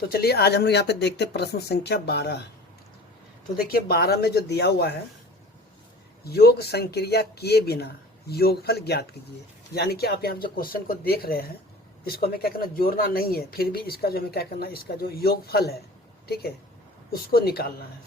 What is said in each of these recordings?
तो चलिए आज हम लोग यहाँ पे देखते हैं प्रश्न संख्या 12। तो देखिए 12 में जो दिया हुआ है, योग संक्रिया किए बिना योगफल ज्ञात कीजिए। यानी कि आप यहाँ जो क्वेश्चन को देख रहे हैं, इसको हमें क्या करना, जोड़ना नहीं है, फिर भी इसका जो हमें क्या करना है, इसका जो योगफल है, ठीक है, उसको निकालना है।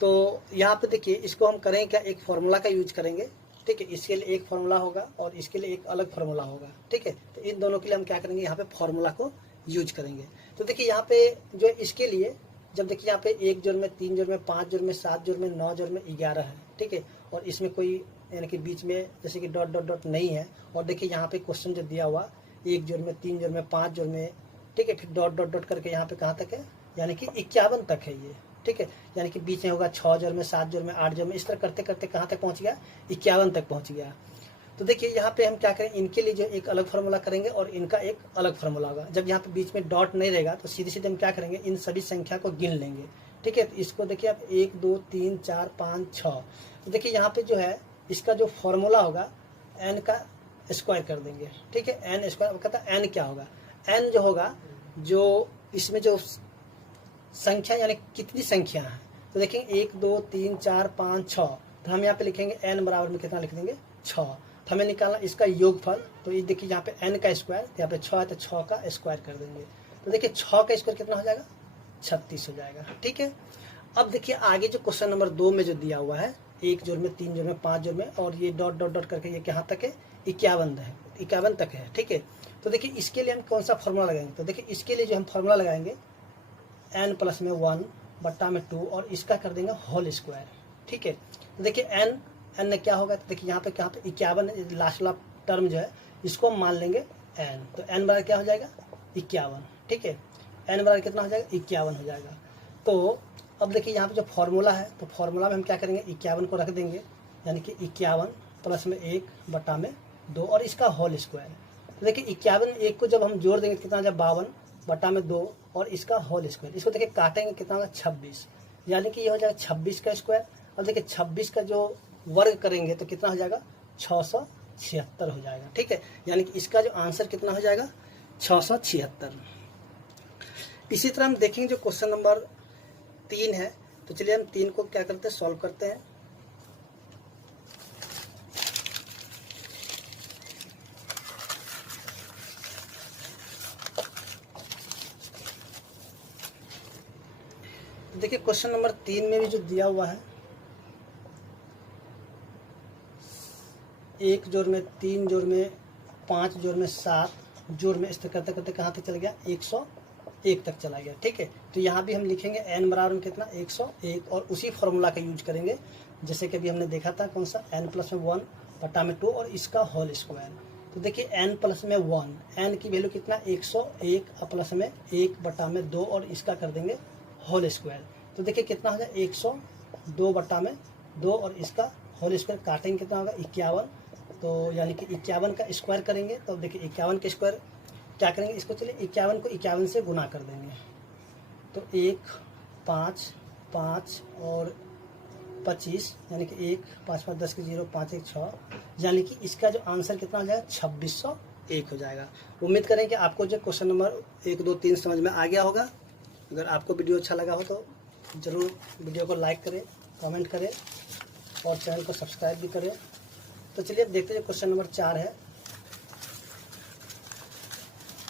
तो यहाँ पे देखिए इसको हम करेंगे क्या, एक फॉर्मूला का यूज करेंगे, ठीक है। इसके लिए एक फार्मूला होगा और इसके लिए एक अलग फार्मूला होगा, ठीक है। तो इन दोनों के लिए हम क्या करेंगे, यहाँ पे फार्मूला को यूज करेंगे। तो देखिए यहाँ पे जो इसके लिए, जब देखिए यहाँ पे 1 जोड़ में 3 जोड़ में 5 जोड़ में 7 जोड़ में 9 जोड़ में 11 है, ठीक है। और इसमें कोई यानी कि बीच में जैसे कि डॉट डॉट डॉट नहीं है। और देखिए यहाँ पे क्वेश्चन जो दिया हुआ 1 जोड़ में 3 जोड़ में 5 जोड़ में, ठीक है, फिर डॉट डॉट डॉट करके यहाँ पे कहाँ तक है, यानी कि 51 तक है ये, ठीक है। यानी कि बीच में होगा 6 जोड़ में 7 जोड़ में 8 जोड़ में, इस तरह करते करते कहाँ तक पहुँच गया, 51 तक पहुँच गया। तो देखिए यहाँ पे हम क्या करें, इनके लिए जो एक अलग फार्मूला करेंगे और इनका एक अलग फार्मूला होगा। जब यहाँ पे बीच में डॉट नहीं रहेगा तो सीधे सीधे हम क्या करेंगे, इन सभी संख्या को गिन लेंगे, ठीक है। तो इसको देखिए आप 1 2 3 4 5 6। तो देखिए यहाँ पे जो है इसका जो फार्मूला होगा n का स्क्वायर कर देंगे, ठीक है। n स्क्वायर कहता है n क्या होगा, n जो होगा, जो इसमें जो संख्या यानी कितनी संख्या है, तो देखेंगे 1 2 3 4 5 6। तो हम यहाँ पे लिखेंगे n बराबर में कितना लिख देंगे, 6। तो हमें निकालना इसका योगफल। तो ये देखिए यहाँ पे n का स्क्वायर, यहाँ पे 6 है तो 6 का स्क्वायर कर देंगे। तो देखिए 6 का स्क्वायर कितना हो जाएगा, 36 हो जाएगा, ठीक है। अब देखिए आगे जो क्वेश्चन नंबर 2 में जो दिया हुआ है, 1 जोड़ में 3 जोड़ में 5 जोड़ में, और ये डॉट डॉट डॉट करके ये कहाँ तक है, 51 तक है, ठीक है। तो देखिए इसके लिए हम कौन सा फॉर्मूला लगाएंगे, तो देखिए इसके लिए जो हम फॉर्मूला लगाएंगे n प्लस में 1 बट्टा में 2 और इसका कर देंगे होल स्क्वायर, ठीक है। तो देखिए n क्या होगा, तो देखिए यहाँ पे 51 लास्ट वाला टर्म जो है, इसको मान लेंगे n। तो n बराबर क्या हो जाएगा, 51, ठीक है। n बराबर कितना हो जाएगा, 51 हो जाएगा। तो अब देखिए यहाँ पे जो फार्मूला है, तो फार्मूला में हम क्या करेंगे, 51 को रख देंगे, यानी कि 51 प्लस में 1 बटा में 2 और इसका होल स्क्वायर। तो देखिए 51 1 को जब हम जोड़ देंगे कितना हो जाए, 52 बटा में 2 और इसका होल स्क्वायर। इसको देखिए काटेंगे कितना होगा, 26, यानी कि ये हो जाएगा 26 का स्क्वायर। और देखिए 26 का जो वर्ग करेंगे तो कितना हो जाएगा, 676 हो जाएगा, ठीक है। यानी कि इसका जो आंसर कितना हो जाएगा, 676। इसी तरह हम देखेंगे जो क्वेश्चन नंबर 3 है। तो चलिए हम 3 को क्या करते हैं, सॉल्व करते हैं। तो देखिए क्वेश्चन नंबर 3 में भी जो दिया हुआ है, 1 जोड़ में 3 जोड़ में 5 जोड़ में 7 जोड़ में, इस तरह करते करते कहाँ तक चला गया, 101 तक चला गया, ठीक है। तो यहाँ भी हम लिखेंगे n बराबर में कितना, 101, और उसी फार्मूला का यूज करेंगे जैसे कि अभी हमने देखा था, कौन सा, n प्लस में 1 बटा में 2 और इसका होल स्क्वायर। तो देखिए n प्लस में 1, n की वैल्यू कितना, 101 प्लस में 1 बटा में 2 और इसका कर देंगे होल स्क्वायर। तो देखिए कितना हो जाए, 102 बटा में 2 और इसका होल स्क्वायर, काटेंगे कितना होगा, 51। तो यानी कि 51 का स्क्वायर करेंगे। तो देखिए 51 का स्क्वायर क्या करेंगे, इसको चलिए 51 को 51 से गुना कर देंगे। तो 1 5 5 और 25, यानी कि 1 5 5 10 के 0 5 1 6, यानी कि इसका जो आंसर कितना हो जाएगा, 2601 हो जाएगा। उम्मीद करें कि आपको जो क्वेश्चन नंबर 1 2 3 समझ में आ गया होगा। अगर आपको वीडियो अच्छा लगा हो तो ज़रूर वीडियो को लाइक करें, कमेंट करें और चैनल को सब्सक्राइब भी करें। तो चलिए देखते हैं क्वेश्चन नंबर 4 है।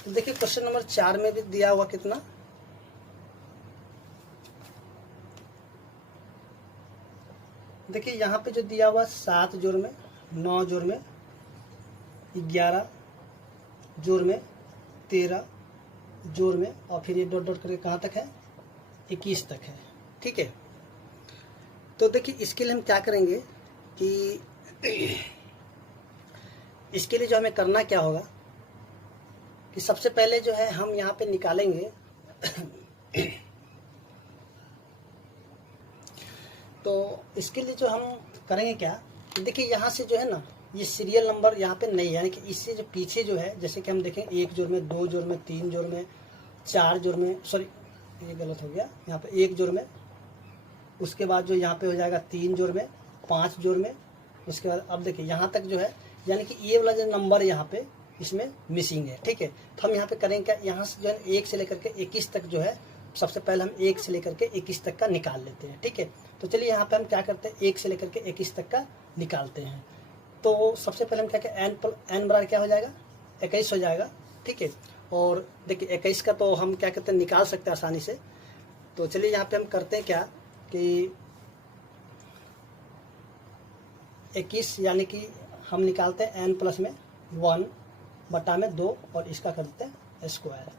तो देखिए क्वेश्चन नंबर 4 में भी दिया हुआ कितना, देखिए यहाँ पे जो दिया हुआ 7 जोड़ में 9 जोड़ में 11 जोड़ में 13 जोड़ में, और फिर ये डॉट डॉट करके कहाँ तक है, 21 तक है, ठीक है। तो देखिए इसके लिए हम क्या करेंगे कि इसके लिए जो हमें करना क्या होगा कि सबसे पहले जो है हम यहाँ पे निकालेंगे तो इसके लिए जो हम करेंगे क्या, देखिए यहाँ से जो है ना, ये सीरियल नंबर यहाँ पे नहीं है, यानी कि इससे जो पीछे जो है, जैसे कि हम देखें 1 जोड़ में 2 जोड़ में 3 जोड़ में 4 जोड़ में, सॉरी ये गलत हो गया, यहाँ पे 1 जोड़ में, उसके बाद जो यहाँ पे हो जाएगा 3 जोड़ में 5 जोड़ में, उसके बाद अब देखिए यहाँ तक जो है, यानी कि ये वाला जो नंबर यहाँ पे इसमें मिसिंग है। ठीक है, तो हम यहाँ पे करेंगे क्या, यहाँ से जो है 1 से लेकर के 21 तक जो है, सबसे पहले हम 1 से लेकर के 21 तक का निकाल लेते हैं। ठीक है, तो चलिए यहाँ पे हम क्या करते हैं, 1 से लेकर के 21 तक का निकालते हैं। तो सबसे पहले हम क्या करें, n बराबर क्या हो जाएगा, 21 हो जाएगा। ठीक है, और देखिए 21 का तो हम क्या कहते हैं निकाल सकते हैं आसानी से। तो चलिए यहाँ पे हम करते हैं क्या कि 21 यानी कि हम निकालते हैं n प्लस में 1 बटा में 2 और इसका कर देते हैं स्क्वायर।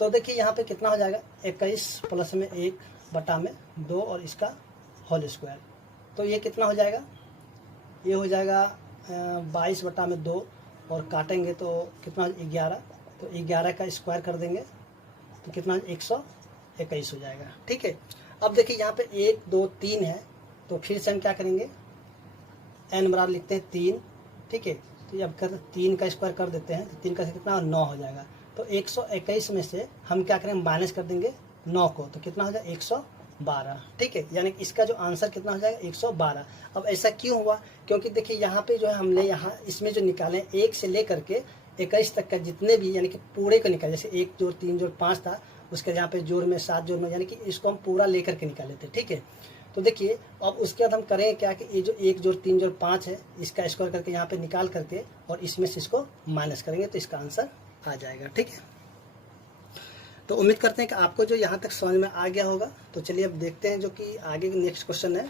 तो देखिए यहाँ पे कितना हो जाएगा, 21 प्लस में 1 बटा में 2 और इसका होल स्क्वायर। तो ये कितना हो जाएगा, ये हो जाएगा 22 बटा में 2 और काटेंगे तो कितना 11, तो 11 का स्क्वायर कर देंगे तो कितना 121 हो जाएगा। ठीक है, अब देखिए यहाँ पे 1 2 3 है, तो फिर से हम क्या करेंगे, n बराबर लिखते हैं 3। ठीक है, तो अब कर 3 का स्क्वायर कर देते हैं तो 3 का कितना 9 हो जाएगा। तो 121 में से हम क्या करेंगे, माइनस कर देंगे 9 को, तो कितना हो जाएगा 112। ठीक है, यानी इसका जो आंसर कितना हो जाएगा 112। अब ऐसा क्यों हुआ, क्योंकि देखिए यहाँ पे जो है हमने यहाँ इसमें जो निकाले 1 से लेकर के 21 तक का जितने भी यानी कि पूरे को निकाले, जैसे 1 जोड़ 3 जोड़ 5 था, उसके यहाँ पे जोड़ में 7 जोड़ में, यानी कि इसको हम पूरा लेकर के निकाले थे। ठीक है, तो देखिए अब उसके बाद हम करेंगे क्या कि ये जो 1 जोड़ 3 जोड़ 5 है इसका स्क्वायर करके यहाँ पे निकाल करके और इसमें से इसको माइनस करेंगे तो इसका आंसर आ जाएगा। ठीक है, तो उम्मीद करते हैं कि आपको जो यहाँ तक समझ में आ गया होगा। तो चलिए अब देखते हैं जो कि आगे नेक्स्ट क्वेश्चन है,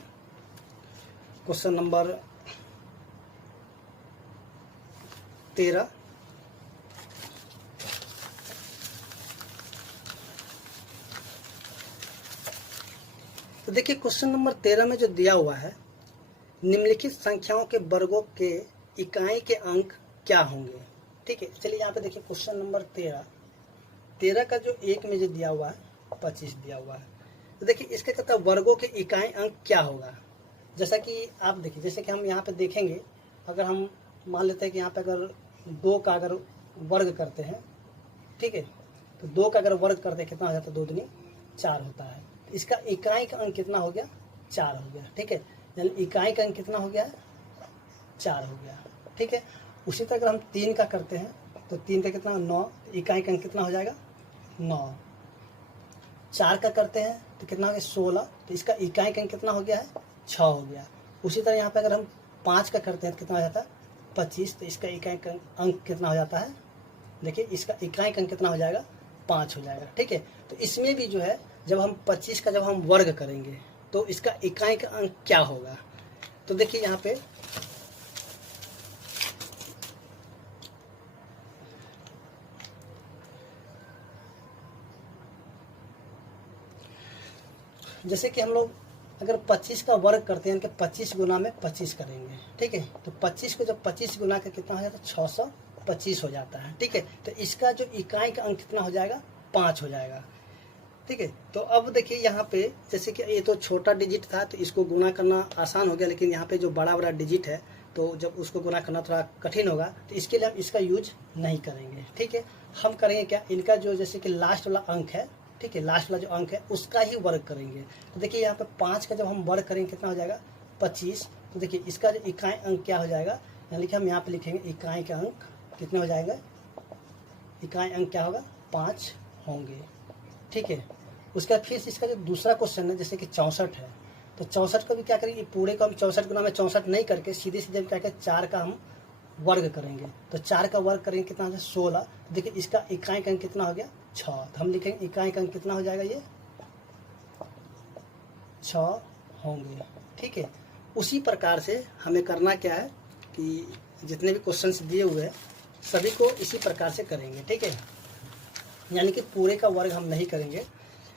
क्वेश्चन नंबर 13। तो देखिए क्वेश्चन नंबर 13 में जो दिया हुआ है, निम्नलिखित संख्याओं के वर्गों के इकाई के अंक क्या होंगे। ठीक है, चलिए यहाँ पे देखिए क्वेश्चन नंबर 13 का जो 1 में जो दिया हुआ है 25 दिया हुआ है। तो देखिए इसके कहता है वर्गों के इकाई अंक क्या होगा। जैसा कि आप देखिए, जैसे कि हम यहाँ पे देखेंगे, अगर हम मान लेते हैं कि यहाँ पे अगर 2 का अगर वर्ग करते हैं, ठीक है, तो 2 का अगर वर्ग करते हैं कितना हो जाता है, 2 दूनी 4 होता है। तो इसका इकाई का अंक कितना हो गया, 4 हो गया। ठीक है, यानी इकाई का अंक कितना हो गया, 4 हो गया। ठीक है, उसी तरह अगर हम 3 का करते हैं तो 3 का कितना 9, इकाई का अंक कितना हो जाएगा 9। 4 का करते हैं तो कितना हो गया 16, तो इसका इकाई का अंक कितना हो गया है 6 हो गया। उसी तरह यहाँ पे अगर हम 5 का करते हैं तो कितना हो जाता है 25, तो इसका इकाई का अंक कितना हो जाता है, देखिए इसका इकाई का अंक कितना हो जाएगा 5 हो जाएगा। ठीक है, तो इसमें भी जो है जब हम 25 का जब हम वर्ग करेंगे तो इसका इकाई का अंक क्या होगा। तो देखिए यहाँ पे जैसे कि हम लोग अगर 25 का वर्ग करते हैं कि 25 गुना में 25 करेंगे। ठीक है, तो 25 को जब 25 गुना का कितना हो जाता है 625 हो जाता है। ठीक है, तो इसका जो इकाई का अंक कितना हो जाएगा 5 हो जाएगा। ठीक है, तो अब देखिए यहाँ पे जैसे कि ये तो छोटा डिजिट था तो इसको गुना करना आसान हो गया, लेकिन यहाँ पे जो बड़ा बड़ा डिजिट है तो जब उसको गुना करना थोड़ा कठिन होगा, तो इसके लिए हम इसका यूज नहीं करेंगे। ठीक है, हम करेंगे क्या, इनका जो जैसे कि लास्ट वाला अंक है, ठीक है, लास्ट वाला जो अंक है उसका ही वर्ग करेंगे। तो देखिए यहाँ पे 5 का जब हम वर्ग करेंगे कितना हो जाएगा 25, तो देखिए इसका जो इकाई अंक क्या हो जाएगा, यानी कि हम यहाँ पे लिखेंगे इकाई का अंक कितने हो जाएगा, इकाई अंक क्या होगा 5 होंगे। ठीक है, उसके बाद फिर इसका जो दूसरा क्वेश्चन है जैसे कि 64 है, तो 64 को भी क्या करेंगे, पूरे को हम 64 गुना में 64 नहीं करके सीधे सीधे क्या करें 4 का हम वर्ग करेंगे। तो 4 का वर्ग करेंगे कितना हो जाए 16, तो देखिए इसका इकाई का अंक कितना हो गया 6, तो हम लिखेंगे इकाई का अंक कितना हो जाएगा, ये 6 होंगे। ठीक है, उसी प्रकार से हमें करना क्या है कि जितने भी क्वेश्चंस दिए हुए हैं सभी को इसी प्रकार से करेंगे। ठीक है, यानी कि पूरे का वर्ग हम नहीं करेंगे।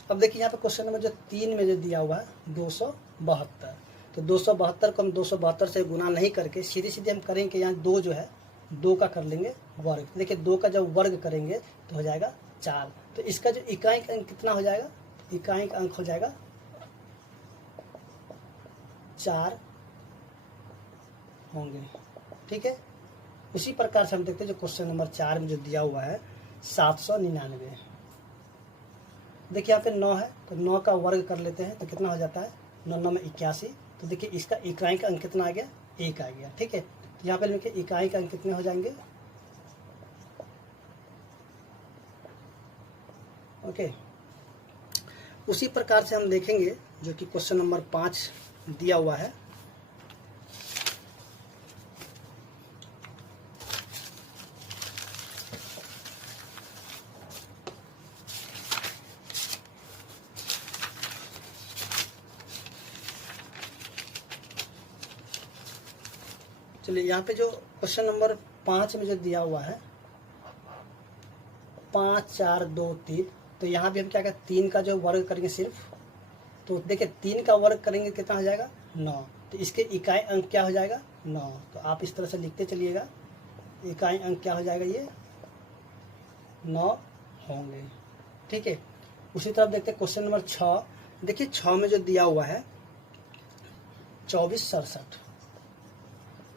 अब देखिए यहाँ पे क्वेश्चन नंबर जो 3 में जो दिया हुआ है 272, तो 272 को हम 272 से गुना नहीं करके सीधे सीधे हम करेंगे कि यहाँ 2 जो है 2 का कर लेंगे वर्ग। देखिए 2 का जब वर्ग करेंगे तो हो जाएगा 4, तो इसका जो इकाई का अंक कितना हो जाएगा, इकाई का अंक हो जाएगा 4 होंगे। ठीक है, उसी प्रकार से हम देखते हैं जो क्वेश्चन नंबर 4 में जो दिया हुआ है 799। देखिए यहाँ पे 9 है तो 9 का वर्ग कर लेते हैं तो कितना हो जाता है 9 9 में 81, तो देखिए इसका इकाई का अंक कितना आ गया 1 आ गया। ठीक है, तो यहाँ पे लिखे इकाई का अंक कितने हो जाएंगे ओके। उसी प्रकार से हम देखेंगे जो कि क्वेश्चन नंबर 5 दिया हुआ है। चलिए यहाँ पे जो क्वेश्चन नंबर 5 में जो दिया हुआ है 5 4 2 3, तो यहाँ भी हम क्या करें 3 का जो वर्ग करेंगे सिर्फ, तो देखिए 3 का वर्ग करेंगे कितना हो जाएगा 9, तो इसके इकाई अंक क्या हो जाएगा 9। तो आप इस तरह से लिखते चलिएगा, इकाई अंक क्या हो जाएगा ये 9 होंगे। ठीक है। उसी तरफ देखते हैं क्वेश्चन नंबर 6। देखिए 6 में जो दिया हुआ है 24 67,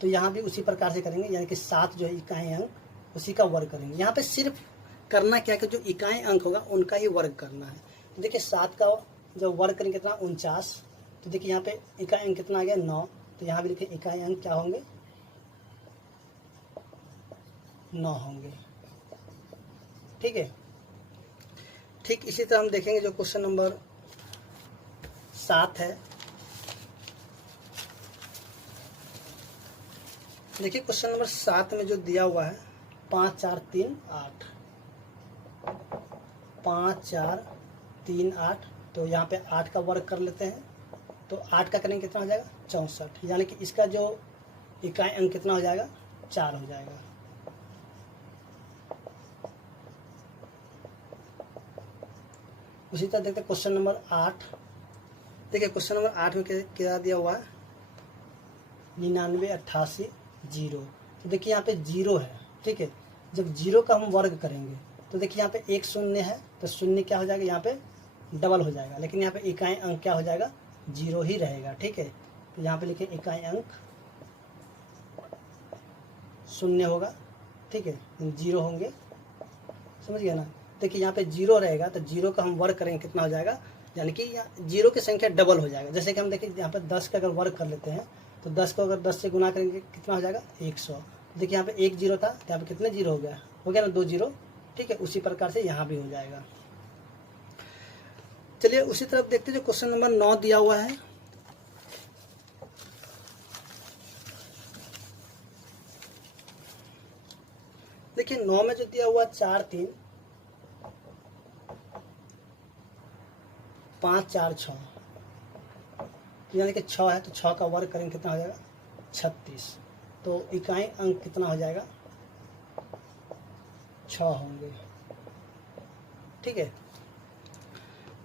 तो यहाँ भी उसी प्रकार से करेंगे, यानी कि 7 जो है इकाई अंक उसी का वर्ग करेंगे। यहाँ पे सिर्फ करना क्या है कि जो इकाई अंक होगा उनका ही वर्ग करना है। तो देखिए 7 का जो वर्ग करेंगे कितना 49, तो देखिए यहाँ पे इकाई अंक कितना आ गया 9, तो यहाँ भी लिखे इकाई अंक क्या होंगे 9 होंगे। ठीक है। ठीक इसी तरह हम देखेंगे जो क्वेश्चन नंबर 7 है। देखिए क्वेश्चन नंबर 7 में जो दिया हुआ है 5 4 3 8, 5 4 3 8, तो यहाँ पे 8 का वर्ग कर लेते हैं, तो 8 का करेंगे कितना हो जाएगा 64, यानी कि इसका जो इकाई अंक कितना हो जाएगा 4 हो जाएगा। उसी तरह देखते हैं क्वेश्चन नंबर 8। देखिए क्वेश्चन नंबर 8 में क्या दिया हुआ है 99 88 0, तो देखिए यहाँ पे 0 है। ठीक है। जब 0 का हम वर्ग करेंगे तो देखिए यहाँ पे एक शून्य है, तो शून्य क्या हो जाएगा यहाँ पे डबल हो जाएगा, लेकिन यहाँ पे इकाई अंक क्या हो जाएगा 0 ही रहेगा। ठीक है। तो यहाँ पे लिखे इकाई अंक 0 होगा। ठीक है। 0 होंगे, समझ गया ना। देखिए यहाँ पे 0 रहेगा, तो 0 का हम वर्ग करेंगे कितना हो जाएगा, यानी कि 0 की संख्या डबल हो जाएगा। जैसे कि हम देखिए यहाँ पे 10 का अगर वर्ग कर लेते हैं, तो 10 को अगर 10 से गुना करेंगे कितना हो जाएगा 100। देखिए यहाँ पे 1 0 था, तो यहाँ पे कितने 0 हो गया ना 2 0। ठीक है। उसी प्रकार से यहाँ भी हो जाएगा। चलिए उसी तरफ देखते हैं जो क्वेश्चन नंबर 9 दिया हुआ है। देखिए 9 में जो दिया हुआ 4 3 5 4 6, यानी कि 6 है, तो 6 का वर्ग करेंगे कितना हो जाएगा 36, तो इकाई अंक कितना हो जाएगा 6 होंगे। ठीक है।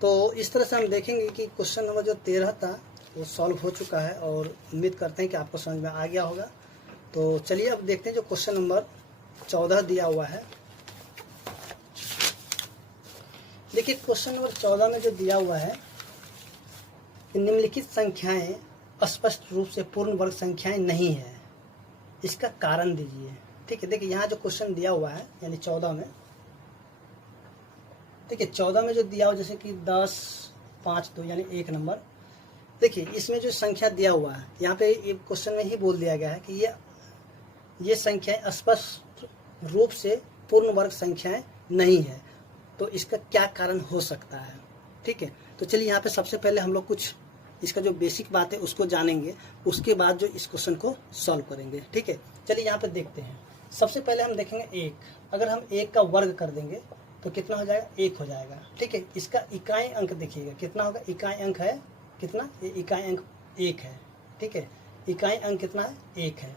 तो इस तरह से हम देखेंगे कि क्वेश्चन नंबर जो 13 था वो सॉल्व हो चुका है, और उम्मीद करते हैं कि आपको समझ में आ गया होगा। तो चलिए अब देखते हैं जो क्वेश्चन नंबर 14 दिया हुआ है। देखिए क्वेश्चन नंबर 14 में जो दिया हुआ है कि निम्नलिखित संख्याएं स्पष्ट रूप से पूर्ण वर्ग संख्याएं नहीं है, इसका कारण दीजिए। ठीक है। देखिए यहाँ जो क्वेश्चन दिया हुआ है यानी 14 में, देखिए 14 में जो दिया हुआ जैसे कि 10 5 2 यानी 1 नंबर, देखिए इसमें जो संख्या दिया हुआ है यहाँ पे ये क्वेश्चन में ही बोल दिया गया है कि ये संख्याएं स्पष्ट रूप से पूर्ण वर्ग संख्याएं नहीं है, तो इसका क्या कारण हो सकता है। ठीक है। तो चलिए यहाँ पे सबसे पहले हम लोग कुछ इसका जो बेसिक बात है उसको जानेंगे, उसके बाद जो इस क्वेश्चन को सॉल्व करेंगे। ठीक है। चलिए यहाँ पे देखते हैं। सबसे पहले हम देखेंगे 1, अगर हम 1 का वर्ग कर देंगे तो कितना हो जाएगा 1 हो जाएगा। ठीक है। इसका इकाई अंक देखिएगा कितना होगा, इकाई अंक है कितना, ये इकाई अंक 1 है। ठीक है। इकाई अंक कितना है 1 है।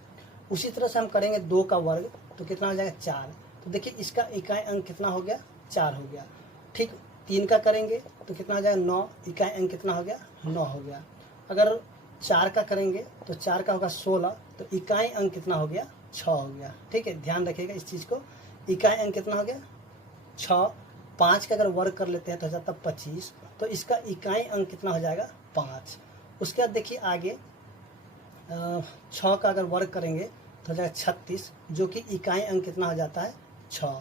उसी तरह से हम करेंगे 2 का वर्ग तो कितना हो जाएगा 4, तो देखिए इसका इकाई अंक कितना हो गया 4 हो गया। ठीक। 3 का करेंगे तो कितना हो जाएगा 9, इकाई अंक कितना हो गया 9 हो गया। अगर 4 का करेंगे तो 4 का होगा 16, तो इकाई अंक कितना हो गया 6 हो गया। ठीक है। ध्यान रखिएगा इस चीज़ को, इकाई अंक कितना हो गया 6। 5 का अगर वर्ग कर लेते हैं तो हो जाता 25, तो इसका इकाई अंक कितना हो जाएगा 5। उसके बाद देखिए आगे 6 का अगर वर्ग करेंगे तो हो जाएगा 36, जो कि इकाई अंक कितना हो जाता है 6।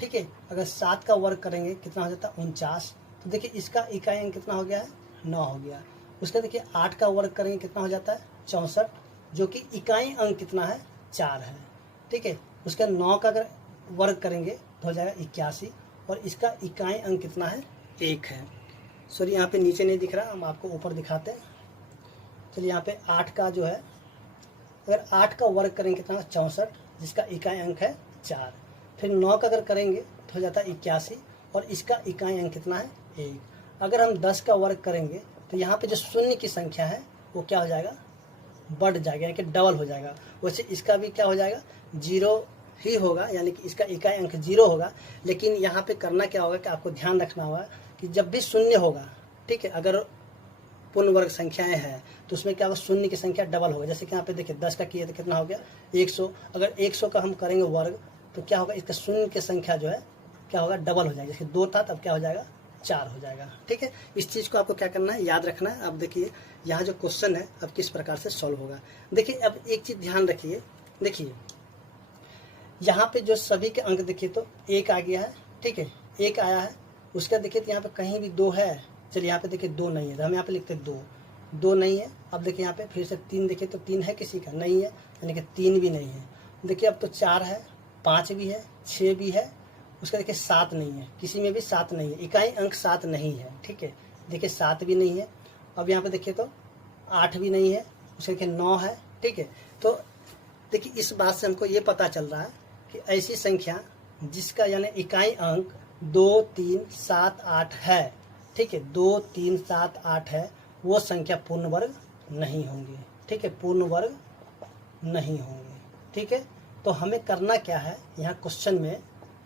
ठीक है। अगर 7 का वर्ग करेंगे कितना हो जाता है 49, तो देखिए इसका इकाई अंक कितना हो गया है 9 हो गया। उसका देखिए 8 का वर्ग करेंगे कितना हो जाता है 64, जो कि इकाई अंक कितना है 4 है। ठीक है। उसका 9 का अगर वर्ग करेंगे तो हो जाएगा 81, और इसका इकाई अंक कितना है, 1 है। सॉरी यहाँ पे नीचे नहीं दिख रहा, हम आपको ऊपर दिखाते हैं। चलिए यहाँ पे 8 का जो है, अगर 8 का वर्ग करेंगे कितना, 64, जिसका इकाई अंक है 4। फिर 9 का अगर करेंगे तो हो जाता है 81 और इसका इकाई अंक कितना है, 1। अगर हम 10 का वर्ग करेंगे तो यहाँ पे जो शून्य की संख्या है वो क्या हो जाएगा, बढ़ जाएगा, यानी कि डबल हो जाएगा। वैसे इसका भी क्या हो जाएगा, 0 ही होगा, यानी कि इसका इकाई अंक 0 होगा। लेकिन यहाँ पे करना क्या होगा कि आपको ध्यान रखना होगा कि जब भी शून्य होगा, ठीक है, अगर पूर्ण वर्ग संख्याएं हैं तो उसमें क्या होगा, शून्य की संख्या डबल होगा। जैसे कि यहाँ पे देखिए 10 का किए तो कितना हो गया, 100। अगर 100 का हम करेंगे वर्ग तो क्या होगा, इसका शून्य की संख्या जो है क्या होगा, डबल हो जाएगा। जैसे 2 था तब क्या हो जाएगा, 4 हो जाएगा। ठीक है, इस चीज़ को आपको क्या करना है, याद रखना है। अब देखिए यहाँ जो क्वेश्चन है अब किस प्रकार से सॉल्व होगा। देखिए अब एक चीज़ ध्यान रखिए, देखिए यहाँ पे जो सभी के अंक देखिए तो 1 आ गया है, ठीक है, 1 आया है। उसका देखिए तो यहाँ पे कहीं भी 2 है, चलिए यहाँ पे देखिए 2 नहीं है तो हम यहाँ पे लिखते 2 नहीं है। अब देखिए यहाँ पे फिर से 3 देखिए तो 3 है, किसी का नहीं है, यानी कि 3 भी नहीं है। देखिए अब तो 4 है, 5 भी है, 6 भी है। उसका देखिए 7 नहीं है, किसी में भी 7 नहीं है, इकाई अंक 7 नहीं है। ठीक है, देखिए 7 भी नहीं है। अब यहाँ पे देखिए तो 8 भी नहीं है, उसका देखिए 9 है। ठीक है, तो देखिए इस बात से हमको ये पता चल रहा है कि ऐसी संख्या जिसका यानी इकाई अंक 2, 3, 7, 8 है, ठीक है, 2, 3, 7, 8 है, वो संख्या पूर्ण वर्ग नहीं होंगी। ठीक है, पूर्ण वर्ग नहीं होंगे। ठीक है, तो हमें करना क्या है, यहाँ क्वेश्चन में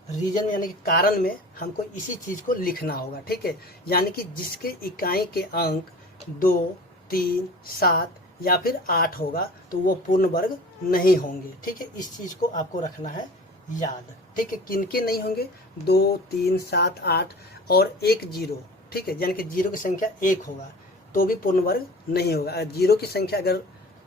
रीजन यानी कि कारण में हमको इसी चीज़ को लिखना होगा। ठीक है, यानी कि जिसके इकाई के अंक 2, 3, 7 या फिर 8 होगा तो वो पूर्ण वर्ग नहीं होंगे। ठीक है, इस चीज़ को आपको रखना है याद। ठीक है, किनके नहीं होंगे, 2, 3, 7, 8 और 1 0। ठीक है, यानी कि 0 की संख्या 1 होगा तो भी पूर्ण वर्ग नहीं होगा। 0 की संख्या अगर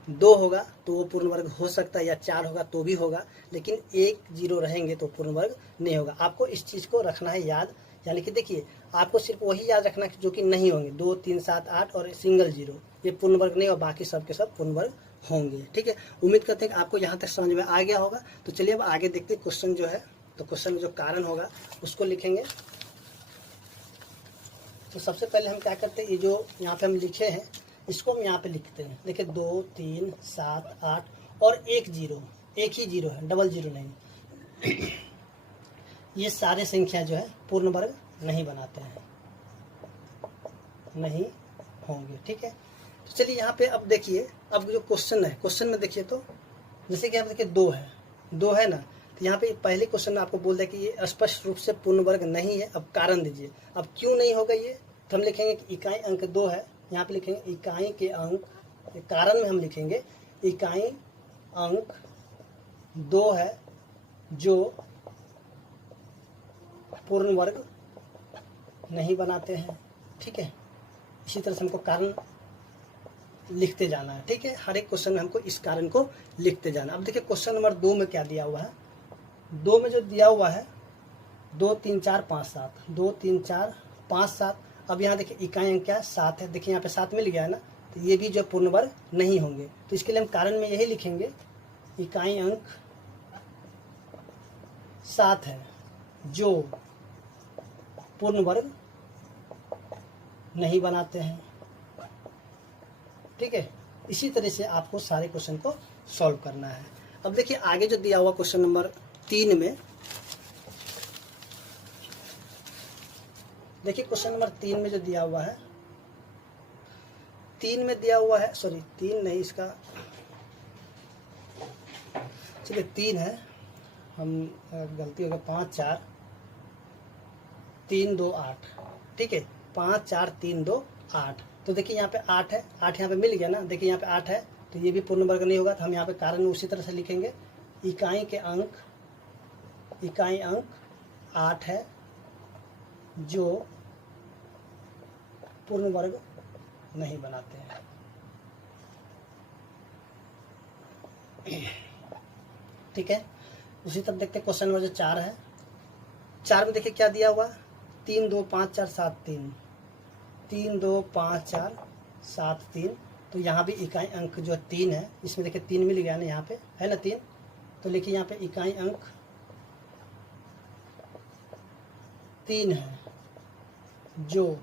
2 होगा तो वो पूर्ण वर्ग हो सकता है, या 4 होगा तो भी होगा, लेकिन 1 0 रहेंगे तो पूर्ण वर्ग नहीं होगा। आपको इस चीज़ को रखना है याद। यानी कि देखिए आपको सिर्फ वही याद रखना है जो कि नहीं होंगे, 2, 3, 7, 8 और सिंगल 0, ये पूर्ण वर्ग नहीं, और बाकी सब के सब पूर्ण वर्ग होंगे। ठीक है, उम्मीद करते हैं कि आपको यहाँ तक समझ में आ गया होगा। तो चलिए अब आगे देखते हैं क्वेश्चन जो है, तो क्वेश्चन में जो कारण होगा उसको लिखेंगे। तो सबसे पहले हम क्या करते हैं, ये जो यहाँ पे हम लिखे हैं इसको हम यहाँ पे लिखते हैं। देखिए 2, 3, 7, 8 और 1 0, एक ही 0 है, डबल 0 नहीं। ये सारे संख्या जो है पूर्ण वर्ग नहीं बनाते हैं, नहीं होंगे। ठीक है, तो चलिए यहाँ पे अब देखिए, अब जो क्वेश्चन है, क्वेश्चन में देखिए तो जैसे कि यहाँ पे देखिए 2 है ना, तो यहाँ पे पहले क्वेश्चन में आपको बोल दिया कि ये स्पष्ट रूप से पूर्ण वर्ग नहीं है। अब कारण दीजिए, अब क्यों नहीं होगा ये, तो हम लिखेंगे कि इकाई अंक 2 है, यहाँ पे लिखेंगे इकाई के अंक, कारण में हम लिखेंगे इकाई अंक 2 है जो पूर्ण वर्ग नहीं बनाते हैं। ठीक है, इसी तरह से हमको कारण लिखते जाना है। ठीक है, हर एक क्वेश्चन में हमको इस कारण को लिखते जाना। अब देखिए क्वेश्चन नंबर 2 में क्या दिया हुआ है, 2 में जो दिया हुआ है 2, 3, 4, 5, 7, 2, 3, 4, 5, 7। अब यहाँ देखिए इकाई अंक क्या है, 7 है। देखिए यहाँ पे 7 मिल गया है ना, तो ये भी जो पूर्ण वर्ग नहीं होंगे। तो इसके लिए हम कारण में यही लिखेंगे, इकाई अंक 7 है जो पूर्ण वर्ग नहीं बनाते हैं। ठीक है, इसी तरह से आपको सारे क्वेश्चन को सॉल्व करना है। अब देखिए आगे जो दिया हुआ क्वेश्चन नंबर 3 में, देखिए क्वेश्चन नंबर 3 में जो दिया हुआ है, 3 में दिया हुआ है, सॉरी 3 नहीं, इसका चलिए 3 है, हम गलती हो गया, 5, 4, 3, 2, 8। ठीक है, 5, 4, 3, 2, 8। तो देखिए यहाँ पे 8 है, 8 यहाँ पे मिल गया ना, देखिए यहाँ पे 8 है तो ये भी पूर्ण वर्ग नहीं होगा। तो हम यहाँ पे कारण उसी तरह से लिखेंगे, इकाई के अंक, इकाई अंक 8 है जो पूर्ण वर्ग नहीं बनाते हैं। ठीक है, उसी तरह देखते हैं क्वेश्चन नंबर जो 4 है। 4 में देखिए क्या दिया हुआ, 3, 2, 5, 4, 7, 3, 3, 2, 5, 4, 7, 3। तो यहाँ भी इकाई अंक जो 3 है, इसमें देखिए 3 मिल गया ना, यहाँ पे है ना 3, तो लिखिए यहाँ पे इकाई अंक 3 है जो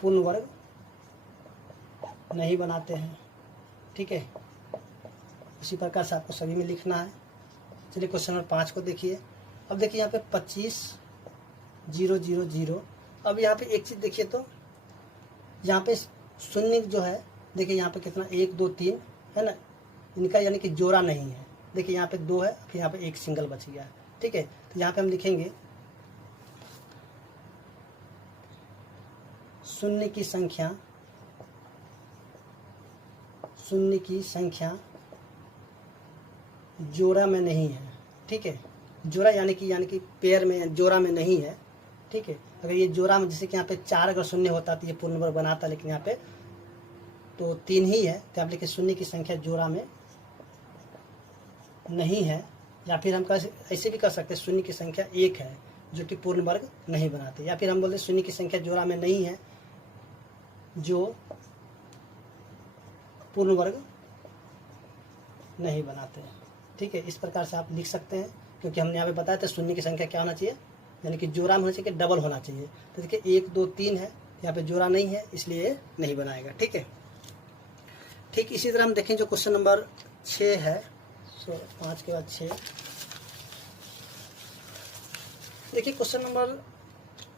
पूर्ण वर्ग नहीं बनाते हैं। ठीक है, इसी प्रकार से आपको सभी में लिखना है। चलिए क्वेश्चन नंबर 5 को देखिए। अब देखिए यहाँ पे 25 0 0 0। अब यहाँ पे एक चीज़ देखिए, तो यहाँ पे शून्य जो है देखिए यहाँ पे कितना 1 2 3 है ना, इनका यानी कि जोड़ा नहीं है। देखिए यहाँ पे 2 है, फिर यहाँ पे एक सिंगल बच गया है। ठीक है, तो यहाँ पे हम लिखेंगे शून्य की संख्या जोड़ा में नहीं है। ठीक है, जोड़ा यानी कि पेयर में, जोड़ा में नहीं है। ठीक है, अगर ये जोड़ा में, जैसे कि यहाँ पे 4 अगर शून्य होता तो ये पूर्ण वर्ग बनाता, लेकिन यहाँ पे तो 3 ही है, तो आप लिखिए शून्य की संख्या जोड़ा में नहीं है। या फिर हम ऐसे भी कर सकते हैं, शून्य की संख्या 1 है जो कि पूर्ण वर्ग नहीं बनाते। या फिर हम बोलते शून्य की संख्या जोड़ा में नहीं है जो पूर्ण वर्ग नहीं बनाते। ठीक है, इस प्रकार से आप लिख सकते हैं, क्योंकि हमने यहाँ पे बताया था शून्य की संख्या क्या होना चाहिए, यानी कि जोड़ा में होना चाहिए, डबल होना चाहिए। तो देखिए 1 2 3 है, यहाँ पे जोड़ा नहीं है, इसलिए नहीं बनाएगा। ठीक है, ठीक इसी तरह हम देखें जो क्वेश्चन नंबर 6 है, 5 के बाद 6। देखिए क्वेश्चन नंबर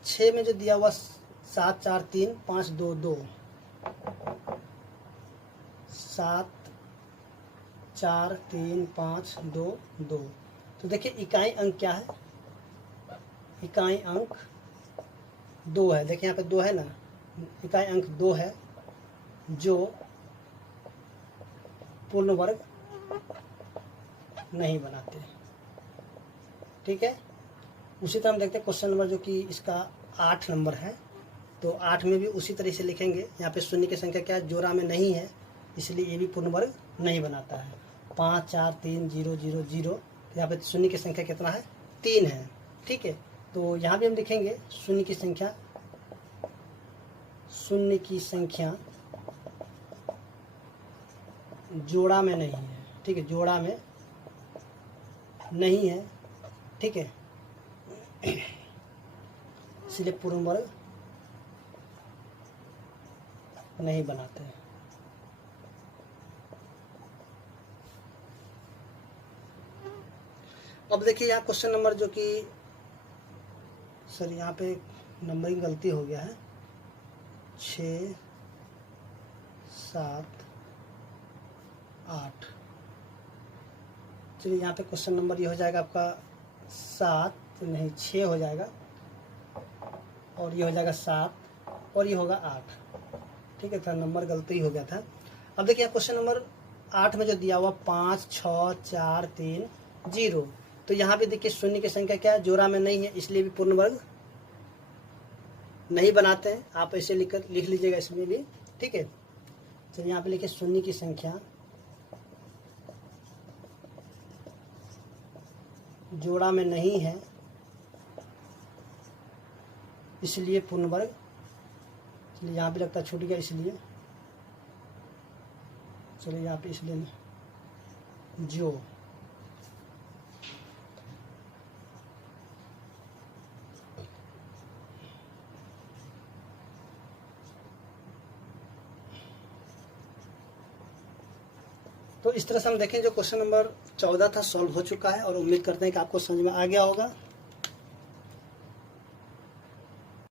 6 में जो दिया हुआ 7 4 3 5 2 2, 7 4 3 5 2 2। तो देखिए इकाई अंक क्या है, इकाई अंक 2 है। देखिए यहाँ पे 2 है ना, इकाई अंक 2 है जो पूर्ण वर्ग नहीं बनाते। ठीक है, उसी तरह हम देखते हैं क्वेश्चन नंबर जो कि इसका 8 नंबर है। तो 8 में भी उसी तरह से लिखेंगे। यहाँ पे शून्य की संख्या क्या है, जोड़ा में नहीं है, इसलिए ये भी पूर्ण वर्ग नहीं बनाता है। 5 4 3 0 0 0, यहाँ पे शून्य की संख्या कितना है, 3 है। ठीक है, तो यहाँ भी हम लिखेंगे शून्य की संख्या जोड़ा में नहीं है। ठीक है, जोड़ा में नहीं है। ठीक है, इसलिए पूर्ण वर्ग नहीं बनाते हैं। अब देखिए यहाँ क्वेश्चन नंबर जो कि सर यहाँ पे नंबरिंग गलती हो गया है, 6 7 8। चलिए यहाँ पे क्वेश्चन नंबर ये हो जाएगा आपका 7 नहीं 6 हो जाएगा, और ये हो जाएगा 7, और ये होगा 8। ठीक है, था नंबर गलती हो गया था। अब देखिए क्वेश्चन नंबर 8 में जो दिया हुआ 5 6 4 3 0, तो यहाँ पे देखिए शून्य की संख्या क्या है, जोड़ा में नहीं है, इसलिए भी पूर्ण वर्ग नहीं बनाते हैं। आप ऐसे लिख लीजिएगा इसमें भी। ठीक है, चलिए यहाँ पे लिखिए शून्य की संख्या जोड़ा में नहीं है, इसलिए पूर्ण वर्ग, चलिए यहाँ पे लगता छूट गया, इसलिए चलिए यहाँ पे इसलिए जो तो इस तरह से हम देखें जो क्वेश्चन नंबर 14 था सॉल्व हो चुका है, और उम्मीद करते हैं कि आपको समझ में आ गया होगा।